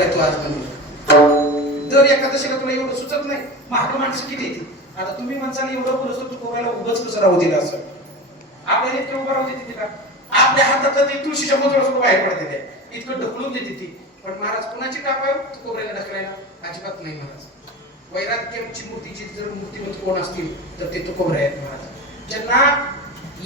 वापरलाय तू आज म्हणजे दर एकादशीला तुला एवढं सुचत नाही. महाग माणसं किती येते. आता तुम्ही म्हणसाल एवढं पुरस्तो तू कोणाला उगाच कसं राहू दिलं असं. आपल्याला इतकं उभं राहू देते का. आपल्या हातात ते तुळशीच्या मोजवळ बाहेर पडते ते इतकं ढकलून देते ती. पण महाराज कुणाची टापाय तू कोबऱ्याला ढकलायला अजिबात नाही महाराज. वैराग्याची मूर्तीची जर मूर्तिमंत कोण असतील तर ते तुकोबरे आहेत महाराज. ज्यांना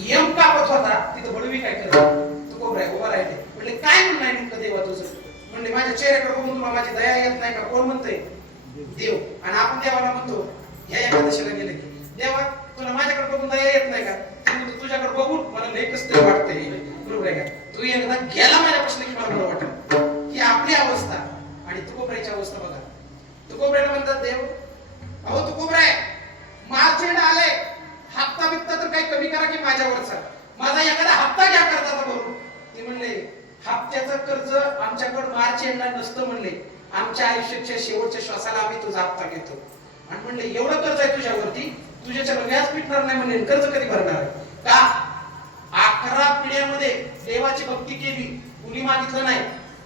यम कापत होता तिथं बडवी काय करत तुकोबरे उभा राहिले. म्हणले काय म्हणणं आहे नेमकं देवा तुझं. म्हणले माझ्या चेहऱ्याकडे बघून तुला माझी दया येत नाही का. कोण म्हणतंय देव. आणि आपण देवाला म्हणतो ह्या एकादशीला गेले की देवा तुला माझ्याकडे बघून दया येत नाही का. तुझ्याकडे बघून मला लय कसं तरी वाटतंय. बरोबर आहे का. तू एकदा गेला माझ्यापासून की मला बरं वाटत. ही आपली अवस्था आणि तुकोबऱ्याची अवस्था बघा. तुकोबऱ्याला म्हणतात देव अहो तुकोबरे मार्चेंड आले हप्ता बिप्ता तर काही कमी करा की माझ्यावरचा. माझा एखादा हप्ता घ्या करता भरून. ते म्हणले हप्त्याचं कर्ज आमच्याकडे मार्चेंडला नसतं. म्हणले आमच्या आयुष्याच्या शेवटच्या श्वासाला आम्ही तुझा हप्ता घेतो. आणि म्हणले एवढं कर्ज आहे तुझ्यावरती तुझ्याच्या व्याज पिटणार नाही. म्हणले कर्ज कधी भरणार आहे का. 11 पिढ्यामध्ये देवाची भक्ती केली कुणी मागितलं नाही.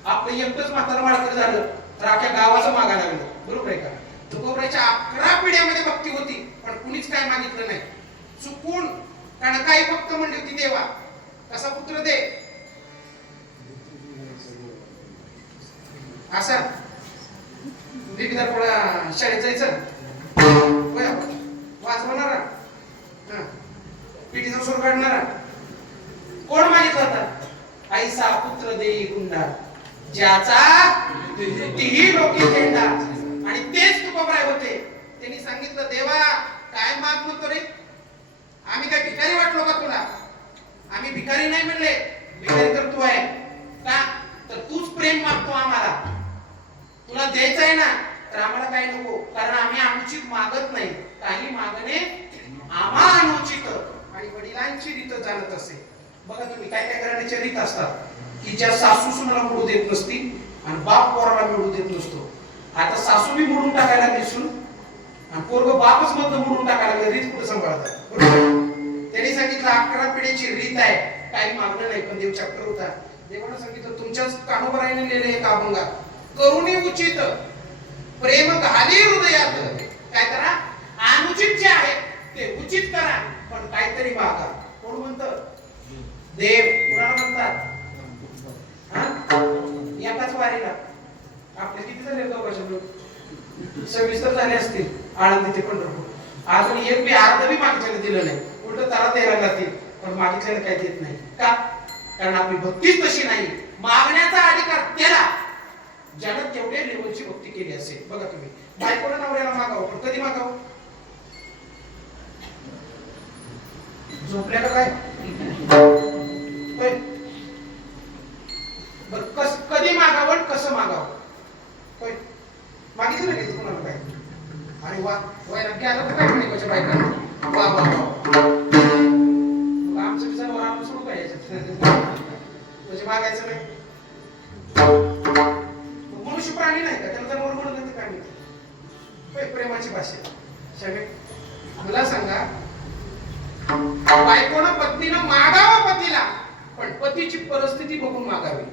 आपलं एकटंच म्हातारं माळकर झालं तर अख्ख्या गावाचं मागायला लागलं. बरोबर आहे का. तुकोबऱ्याच्या 11 पिढ्यामध्ये भक्ती होती पण कुणीच काय मागितलं नाही. चुकून कारण काही भक्त म्हणली होती देवा कसा पुत्र दे असा थोडा शाळेत जायचं वाचवणारा पिढीचा सोर काढणारा कोण मागितला होता. ऐसा पुत्र देई गुंडा ज्याचा तीही लोके झेंडा. आणि तेच तुकोबराय होते. त्यांनी सांगितलं देवा काय माग म्हणतो रे. आम्ही काय भिकारी वाटलो का तुला. आम्ही भिकारी नाही म्हणले. भिकारी तर तू आहे का. तर तूच प्रेम मागतो आम्हाला. तुला द्यायचं आहे ना तर आम्हाला काही नको. कारण आम्ही अनुचित मागत नाही. काही मागणे आम्हा अनुचित आणि वडिलांची रीत जाणत असे. बघा तुम्ही काय काय करण्याच्या रीत असतात की ज्या सासू सुनाला मिळू देत नसती आणि बाप पोराला मिळू देत नसतो. आता सासू बी मोडून टाकायला दिसून आणि पोरग बापच मधलं मोडून टाकायला रीत कुठे सांभाळतात. त्यांनी सांगितलं 11 पिढीची रीत आहे. काही मागणं नाही. पण देव चॅप्टर होता. देवानं सांगितलं तुमच्याच कानोबराईने लिहिले एक अभंगा करुणी उचित प्रेम घाली हृदयात. काय करा अनुचित जे आहे ते उचित करा पण काहीतरी मागा. कोण म्हणतं देव. कुणाला म्हणतात एकाच वारीला आपले किती झाले लोक 26 तर झाले असतील. आळंदी ते पंढरपूर अजून एक बी अर्ध बी मागितलेलं दिलं नाही. उलट त्याला द्यायला जातील पण मागितलेलं काही देत नाही का. कारण आपली भक्तीच तशी नाही. मागण्याचा अधिकार त्याला ज्यानं तेवढ्या लेवलची भक्ती केली असेल. बघा तुम्ही बायकोला नवऱ्याला मागावं पण कधी मागावं. झोपल्या का काय कधी मागावं कसं मागावं मागितलं नाही तुम्हाला काय. आणि वा वैराग्य आलं तर काय म्हणे बायकांना वा वा आमचं विचार आम्ही सुरू काय याच्यात म्हणजे मागायचं नाही. मनुष्य प्राणी नाही का त्याला जनावर म्हणून काय मिळते प्रेमाची भाषा. शमी मला सांगा बायकोनं पत्नीनं मागावं पतीला पण पतीची परिस्थिती बघून मागावी.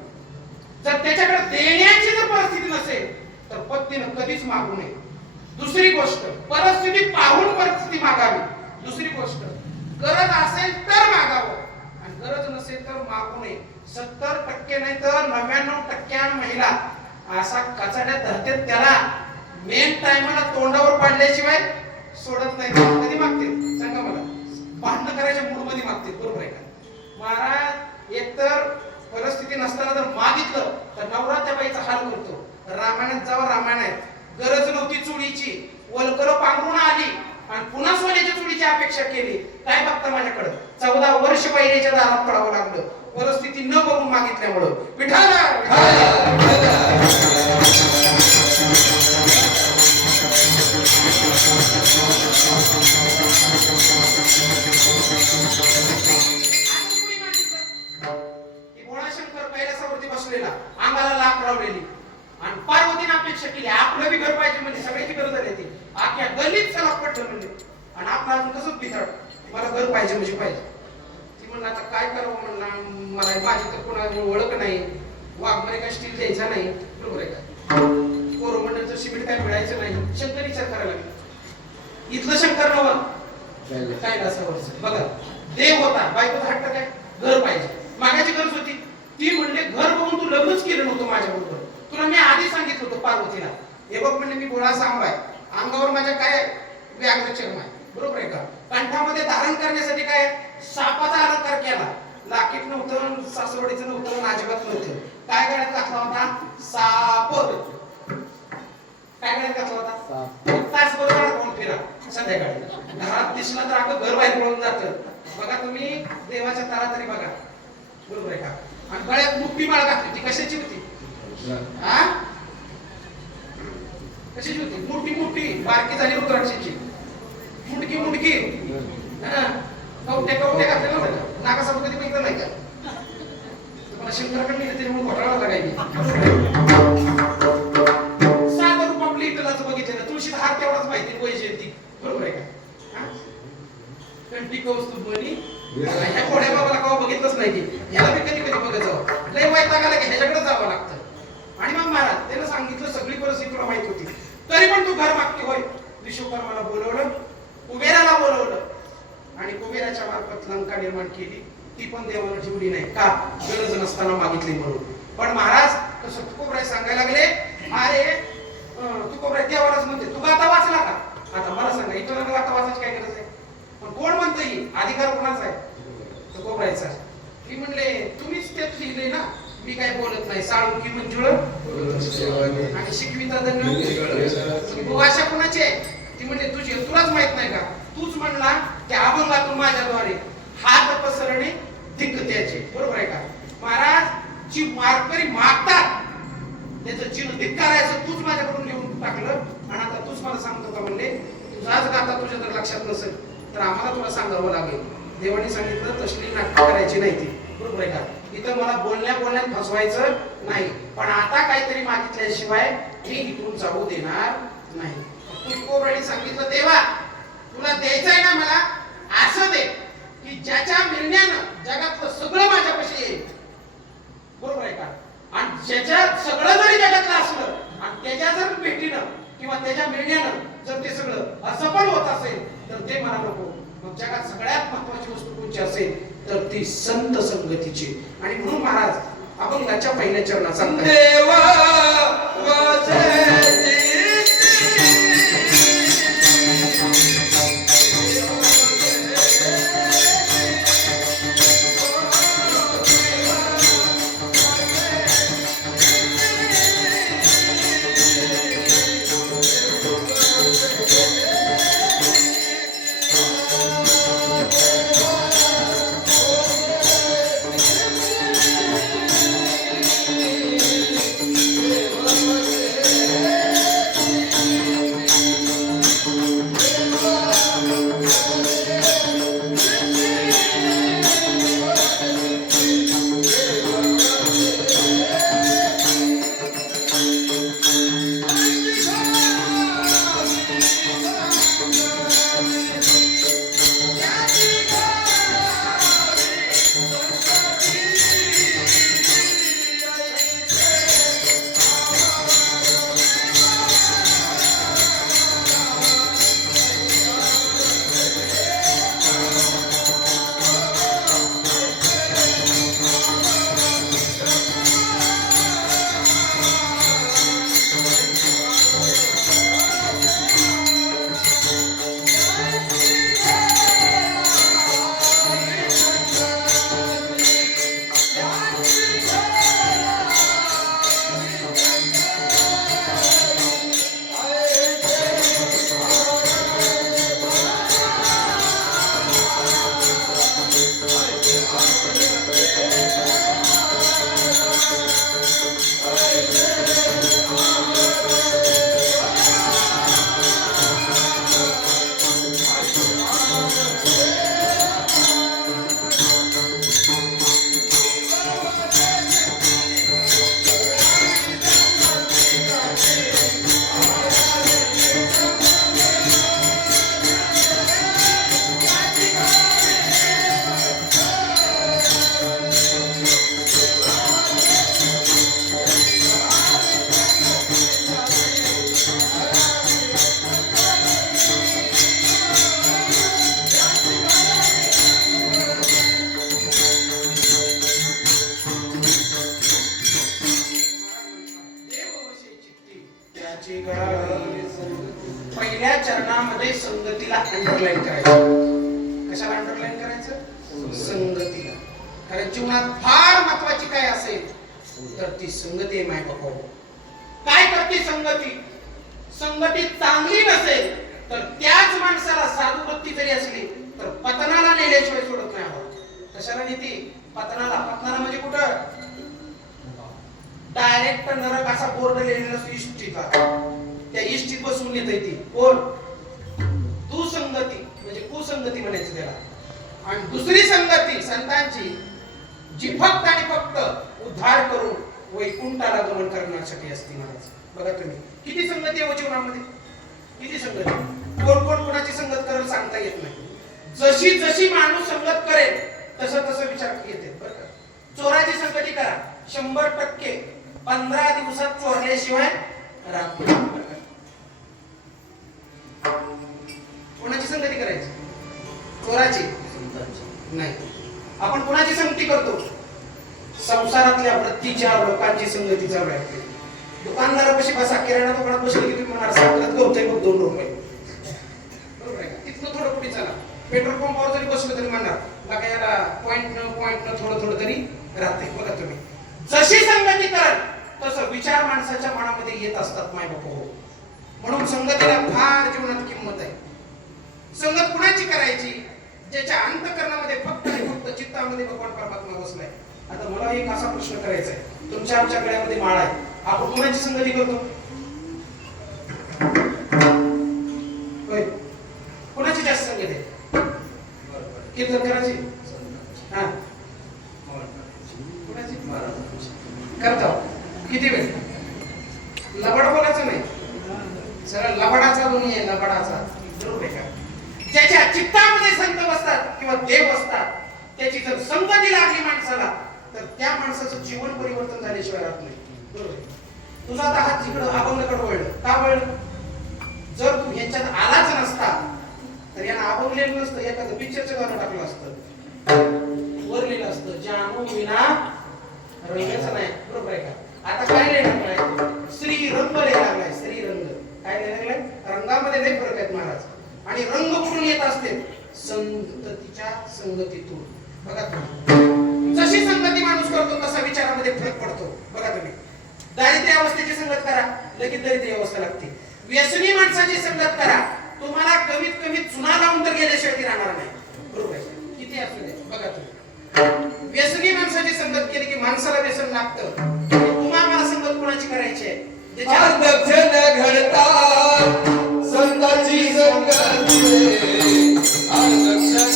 जर त्याच्याकडे देण्याची जर परिस्थिती नसेल तर पत्नीनं कधीच मागू नये. दुसरी गोष्ट परिस्थिती पाहून परिस्थिती मागावी. दुसरी गोष्ट गरज असेल तर मागावं आणि गरज नसेल तर मागू नये. 70% नाही तर 99% महिला असा कचाड्यात धरतात त्याला मेन टाइमला तोंडावर पाडल्याशिवाय सोडत नाही. कधी मागतील सांगा मला. भांडण करायच्या मूड मध्ये मागतील. बरोबर आहे का महाराज. एकतर परिस्थिती नसताना जर मागितलं तर नवरा त्या बाईचा हाल करतो. रामायणात जावा रामायणात गरज नव्हती चुडीची वलकर पांघरून आली आणि पुन्हा सोन्याच्या चुडीची अपेक्षा केली. काय बघता माझ्याकडे 14 वर्ष बाईच्या दारात पडावं लागलं परिस्थिती न बघून मागितल्यामुळं. विठाला बसलेला अंगाला लाख लावलेली आणि पार्वतीने अपेक्षा केली आपलं बी घर पाहिजे म्हणजे सगळ्याची गरज झाली ती आख्या गल्लीत चला पटलं म्हणजे. आणि आपलं अजून कसं बिथड मला घर पाहिजे म्हणजे पाहिजे. ती म्हणलं आता काय करावं म्हणलं मला माझी तर कोणा ओळख नाही वाघ मध्ये काय स्टील द्यायचा नाही. बरोबर आहे का. सिमेंट काय मिळायचं नाही. शंकर विचार करायला लागला. इथलं शंकर नवं कैलासावरचं बघा. देव होता, बायकोचा हट्ट काय, घर पाहिजे. मागाची गरज होती. ती म्हणले घर बघून तू लग्नच केलं नव्हतं माझ्याबरोबर. तुला मी आधी सांगितलं होतं पार्वतीला, हे बघ म्हणले मी गोळा सांब आहे, अंगावर माझ्या काय व्याघ्र चर्म आहे, बरोबर आहे का. कंठामध्ये धारण करण्यासाठी काय सापाचा अलंकार केला. लाकीट नव्हतं, सासवडीचं नव्हतं, अजिबात नव्हतं. काय गळ्यात घातला होता, साप. काय गळ्यात घातला होता, तास बरोबर कोण फिरा. संध्याकाळी घरात दिसला तर अगं घर बाहेर पळून जातं. बघा तुम्ही देवाच्या तारा तरी बघा, बरोबर आहे का. आणि गळ्यात मुठी माळ घातली, ती कशाची होती, हा कशाची होती, मोठी मोठी बारकी झाली रुद्राक्षाची, मुडकी मुडकी, कवट्या कवट्या घातल्या नव्हत्या. नाकासाप कधी बघितलं नाही का तुम्हाला. शंकराकडे नेलं तरी म्हणून घोटाळा होता काही. साधं रूप आपली इटलाच बघितलं, तुळशीचा हार तेवढाच माहिती, वैजयंती, बरोबर आहे का. कंठी कौस्तुभ म्हणी, ह्या कोड्या बाबाला कवा बघितलंच नाही की, ह्याला मी कधी कधी बघत जावं, लय वैताग आला की ह्याच्याकडे जावं लागतं. आणि मग महाराज त्यानं सांगितलं, सगळी परिस्थिती तुला माहित होती, तरी पण तू घर मागते होय. विश्वकर्माला बोलवलं, कुबेराला बोलवलं, आणि कुबेराच्या मार्फत लंका निर्माण केली. ती पण देवानं ठेवली नाही का, गरज नसताना मागितली म्हणून. पण महाराज तसं तुकोबराय सांगायला लागले, अरे तुकोबराय देवालाच म्हणते, तू गाता वाचला का. आता मला सांगा, इतरांना गाता वाचायची काय गरज आहे. पण कोण म्हणतं ही, अधिकार कोणाचा आहे, तुकोबरायचा. ती म्हणले तुम्हीच तेच लिहिले ना, मी काय बोलत नाही. साळुंकी मंजुळ आणि शिकविता दंड, भाषा कोणाची आहे. ती म्हणले तुझी, तुलाच माहित नाही का. तूच म्हणला की अभंगातून माझ्याद्वारे हात पसरणे धिक्क त्याचे, बरोबर आहे का. महाराज जी मारकरी मागतात त्याचं चिन्ह धिक्कारायचं तूच माझ्याकडून लिहून टाकलं. आणि आता तूच मला सांगतो का म्हणले, तुझाच गाता तुझ्या जर लक्षात नसेल तर आम्हाला तुला सांगावं लागेल. देवाने सांगितलं तसली नाटक करायची नाही ती, बरोबर आहे का. इथं मला बोलण्यात फसवायचं नाही. पण आता काहीतरी मागितल्याशिवाय मी इथून जाऊ देणार नाही. तुकोबराने सांगितलं, देवा तुला द्यायचंय ना मला, असं दे की ज्याच्या निर्णयानं जगातलं सगळं माझ्यापाशी येईल, बरोबर आहे का. आणि ज्याच्यात सगळं जरी जगातलं असलं आणि त्याच्या जर भेटीनं किंवा त्याच्या निर्णयानं जर ते सगळं असफल होत असेल तर ते मला नको. मग जगात सगळ्यात महत्वाची वस्तू कोणची असेल तर ती संत संगतीची. आणि म्हणून महाराज अभंगाच्या पहिल्या चरणात सांगतात, देवा कोणाची गरज? पहिल्या चरणामध्ये संगतीला अंडरलाईन करायचं. कशाला अंडरलाईन करायचं? संगतीला. कारण जीवनात फार महत्वाची काय असेल तर ती संगती आहे. माय बाबा, काय करते संगती? संगती चांगली नसेल तर त्याच माणसाला साधू वृत्ती जरी असली तर पतनाला नेल्याशिवाय सोडत नाही आहोत. कशाला नेती? पतनाला. पतनाला म्हणजे कुठं? डायरेक्ट नरक असा बोर्ड लिहिलेला असतो इष्टीचा, त्या इष्टीत बसून येते ती. कोण? दुसंगती म्हणजे कुसंगती म्हणायचं त्याला. आणि दुसरी संगती संतांची, जी फक्त आणि फक्त उद्धार करून वैकुंठाला गमन करण्यासाठी असते. महाराज बघा तुम्ही किती संगती आहे जीवनामध्ये, किती संगती. कोण कोण कोणाची संगत करेल सांगता येत नाही. जशी जशी माणूस संगत करेल तसं तसं विचार येते. बरं का? चोराची संगती करा, 100% 15 दिवसात चोरल्याशिवाय राहत नाही. कोणाची संगती करायची? चोराची नाही. आपण कोणाची संगती करतो? संसारातल्या वृत्तीच्या लोकांची संगती चालू आहे. दुकानदारापाशी बसा, किराणा दुकानात बसले की तुम्ही म्हणाल साखरात गवतोय बघ 2 रुपये. बरोबर आहे का? तिथनं थोडं पुढे चला, पेट्रोल पंपावर जरी बसलो तरी म्हणणार बघा याला पॉइंट न थोडं थोडं तरी राहते. बघा तुम्ही जशी संगती कराल तसं विचार माणसाच्या मनामध्ये येत असतात. माय बाप हो, म्हणून संगतीला फार जीवनात किंमत आहे. संगत कुणाची करायची? ज्याच्या अंतःकरणामध्ये फक्त आणि फक्त चित्तामध्ये भगवान परमात्मा बसलाय. आता मला एक असा प्रश्न करायचा आहे, तुमच्या आमच्या गळ्यामध्ये माळ आहे, आपण कुणाची संगती करतो? कुणाची जास्त संगती आहे? कीर्तन करायची? हा, कुणाची करता? किती वेळ? लबाड बोलायचं नाही, सरळ लबाडाचा दुनिया आहे, लबाडाचा. बरोबर आहे का? ज्याच्या चित्तामध्ये संत बसतात किंवा देव असतात, त्याची जर संगती लागली माणसाला तर त्या माणसाचं जीवन परिवर्तन झाल्याशिवाय राहत नाही. बरोबर. तुझा आता हात जिकडं अभंगाकडे वळलं, का वळलं? जर तू ह्याच्यात आलाच नसता तर यांना अभंगलेलं नसतं, एखादं पिक्चरचं गाणं टाकलं असतं, वरलेलं असतं जानू विना रंगाचा नाही. बरोबर आहे का? आता काय लिहायला लागलाय? श्रीरंग लिहायला लागलाय. श्रीरंग काय लिहायला लागलाय? रंगामध्ये लय फरक आहेत महाराज. आणि रंग कुठून येत असते? संगतीच्या संगतीतून. बघा तुम्ही जशी संगती माणूस करतो तसा विचारामध्ये फरक पडतो. बघा तुम्ही दारिद्र्य अवस्थेची संगत करा, लगेच दारिद्र्य अवस्था लागते. व्यसनी माणसाची संगत करा, तुम्हाला कमीत कमी चुना लावून तर गेल्याशिवाय ती राहणार नाही. बरोबर आहे? किती असू दे. बघा तुम्ही व्यसनी माणसाची संगत केली की माणसाला व्यसन लागतं. तुम्हाला संगत कोणाची करायची आहे? अर्धक्षण घडतात संतांची संगत, अर्धक्षण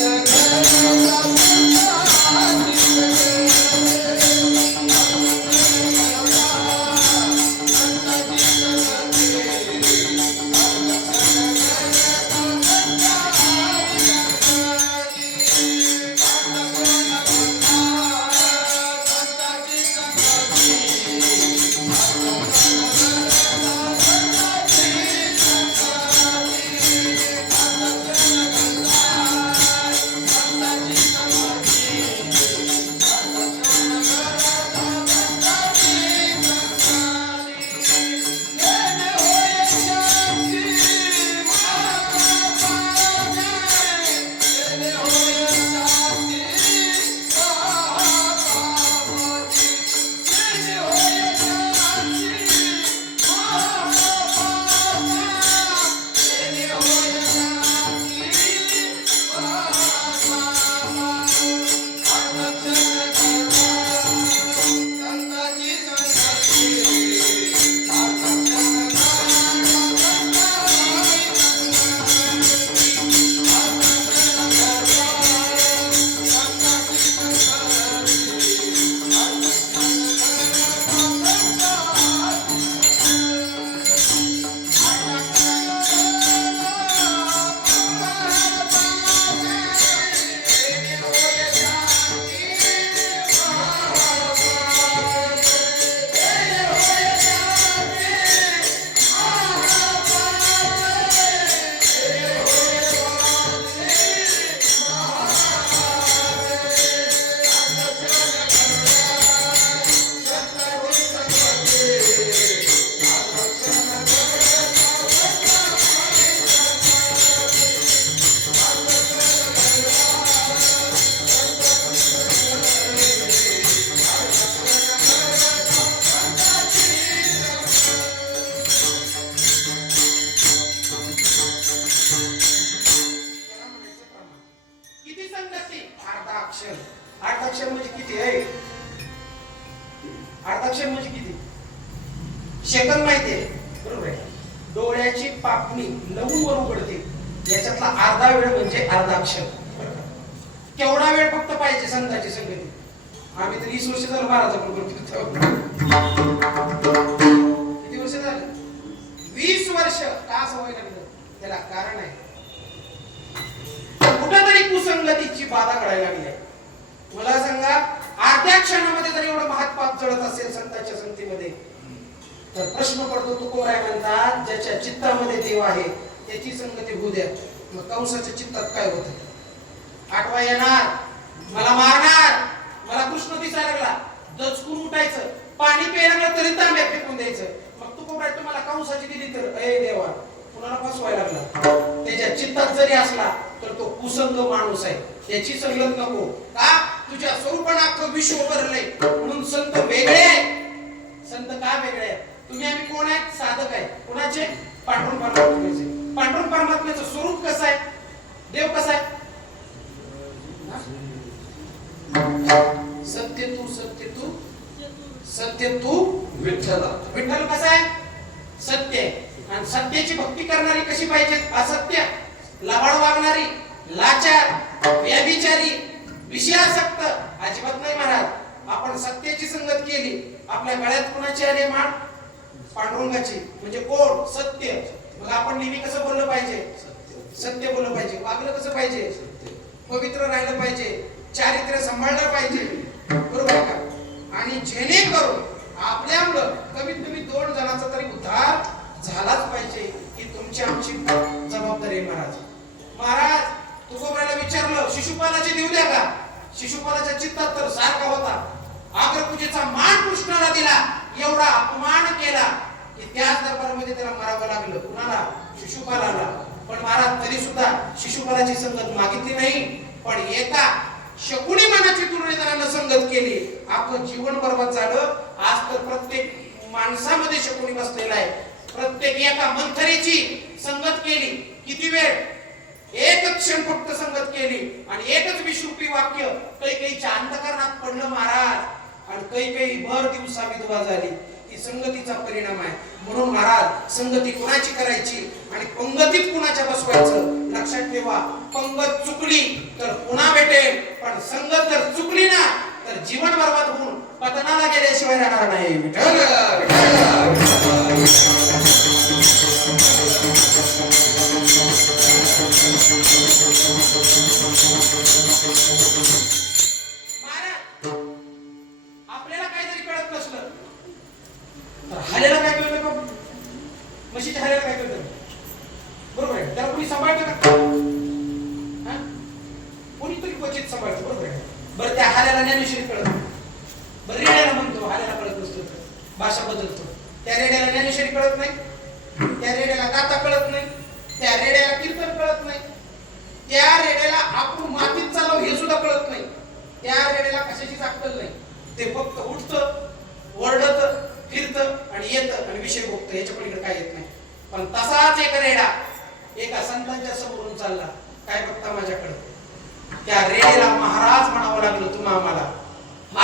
अर्धाक्षर म्हणजे किती? सेकंद माहितीये बरोबर आहे. डोळ्याची पापणी लवून वर उघडते, याच्यातला अर्धा वेळ म्हणजे अर्धाक्षर. केवढा वेळ फक्त पाहिजे संतांची संगती? आम्ही तर 20 वर्ष झालं महाराजांकडे करतो. किती वर्ष झालं? 20 वर्ष. का सवय लागलं? त्याला कारण आहे. कुठेतरी कुसंगतीची बाधा घडायला लागली आहे. मला सांगा, अर्ध्या क्षणामध्ये जर एवढं महापाप जळत असेल संतांच्या संगतीमध्ये, तर प्रश्न पडतो. तुकोबाराय म्हणतात, ज्याच्या चित्तामध्ये देव आहे त्याची संगती होऊ द्या. मग कंसाच्या चित्तात काय होतं? आठवा येणार, मला मारणार, मला कृष्ण दिसायला लागला, दचकून उठायचं, पाणी प्यायला लागलं तरी तांब्या फेकून द्यायचं. मग तुकोबाराय तुम्हाला कंसाची दिली तर अय देवा, कुणाला फसवायला लागला. त्याच्या चित्तात जरी असला तर तो कुसंग माणूस आहे, त्याची संगत नको. का? तुझ्या स्वरूपानं अख्खं विश्व भरलंय म्हणून संत वेगळे आहे. संत का वेगळे आहे? तुम्ही आम्ही कोण आहेत? साधक आहे. कोणाचे? पांडुरंग परमात्म्याचे. पांडुरंग परमात्म्याचं स्वरूप कसं आहे? देव कसा आहे? सत्य तू, सत्य तू, सत्य तू विठ्ठल. विठ्ठल कसा आहे? सत्य आहे. आणि सत्याची भक्ती करणारी कशी पाहिजे? असत्य, लबाड वागणारी, लाचार, व्यभिचारी, विषयासक्त अजिबात नाही महाराज. आपण सत्याची संगत केली, आपल्या गळ्यात कुणाची आली माळ? पांडुरंगाची. म्हणजे कोण? सत्य. मग आपण नेहमी कसं बोललं पाहिजे? सत्य बोललं पाहिजे. वागलं कसं पाहिजे? पवित्र राहिलं पाहिजे, चारित्र्य सांभाळलं पाहिजे, बरोबर आहे का? आणि जेणेकरून आपल्यामुळं कमीत कमी 2 जणांचा तरी उद्धार झालाच पाहिजे, ही तुमची आमची जबाबदारी आहे महाराज. महाराज तुकोबारायला विचारलं, शिशुपालाची देऊ द्या का? शिशुपालाच्या चित्तात तर सारखा होता. अग्रपूजेचा मान कृष्णाला दिला, एवढा अपमान केला की त्याच दरबारामध्ये त्याला मारावं लागलं. कुणाला? शिशुपालाला. पण महाराज तरी सुद्धा शिशुपालाची संगत मागितली नाही, पण एका शकुनी मनाची तुलनेदारानं संगत केली, आपलं जीवन बर्बाद झालं. आज तर प्रत्येक माणसामध्ये शकुनी बसलेला आहे. प्रत्येक एका मंथरेची संगत केली. किती वेळ? एक क्षण फक्त संगत केली आणि एकच विषरूपी वाक्य कैकेयीच्या अंतःकरणात पडलं महाराज. आणि कैकेयी भर दिवसा विधवा झाली. ही संगतीचा परिणाम आहे. म्हणून महाराज संगती कुणाची करायची आणि पंगतीत कुणाच्या बसवायचं लक्षात ठेवा. पंगत चुकली तर पुन्हा भेटेल, पण संगत जर चुकली ना तर जीवन बर्बाद होऊन पतनाला गेल्याशिवाय राहणार नाही. आपल्याला काहीतरी कळत नसलं तर हाल्याला काय कळतं का? म्हशीच्या हाल्याला काय कळतं? बरोबर आहे. त्याला कोणी सांभाळतं का? कोणीतरी क्वचित सांभाळतं, बरोबर आहे. बरं त्या हाल्याला ज्ञानेश्वरी कळत नाही. बरं रेड्याला म्हणतो हाल्याला कळत नसतो, भाषा बदलतो. त्या रेड्याला ज्ञानेश्वरी कळत नाही, त्या रेड्याला गाता कळत नाही, त्या रेड्याला कीर्तन कळत नाही, त्या रेड्याला आपण मातीत चालव हे सुद्धा कळत नाही, त्या रेड्याला कशाचीच अक्कल नाही. ते फक्त उठतं, ओरडतं, फिरतं आणि येतं आणि विषय भोगतं, याच्या पलीकडे काय येत नाही. पण तसाच एक रेडा एका संतांच्या समोरून चालला. काय बघता माझ्याकडे? त्या रेड्याला महाराज म्हणावं लागलं तुम्हा आम्हाला.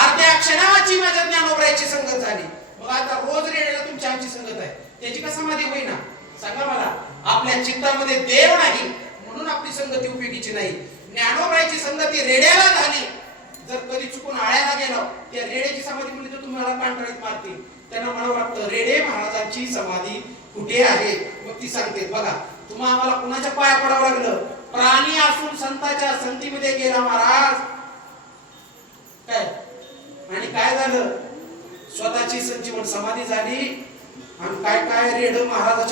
अर्ध्या क्षणाची माझ्या ज्ञानोबरायची संगत झाली. मग आता रोज रेड्याला तुमची आमची संगत आहे, त्याची का समाधी होईना? सांगा मला. आपल्या चित्तामध्ये देव नाही म्हणून आपली संगती उपयोगीची नाही. ज्ञानोबरायची संगती रेड्याला झाली. जर कधी चुकून आळ्याला गेलो, त्या रेड्याची समाधी म्हणली तर तुम्हाला पांढरीत मारतील. त्यांना म्हणावं लागतं रेडे महाराजांची समाधी कुठे आहे? मग ती सांगते बघा, तुम्हा आम्हाला कुणाच्या पाया पडावं लागलं? प्राणी असून संतांच्या संगतीमध्ये गेला महाराज. काय आणि काय झालं? स्वतःची संजीवन समाधी झाली आणि काय काय रेड महाराज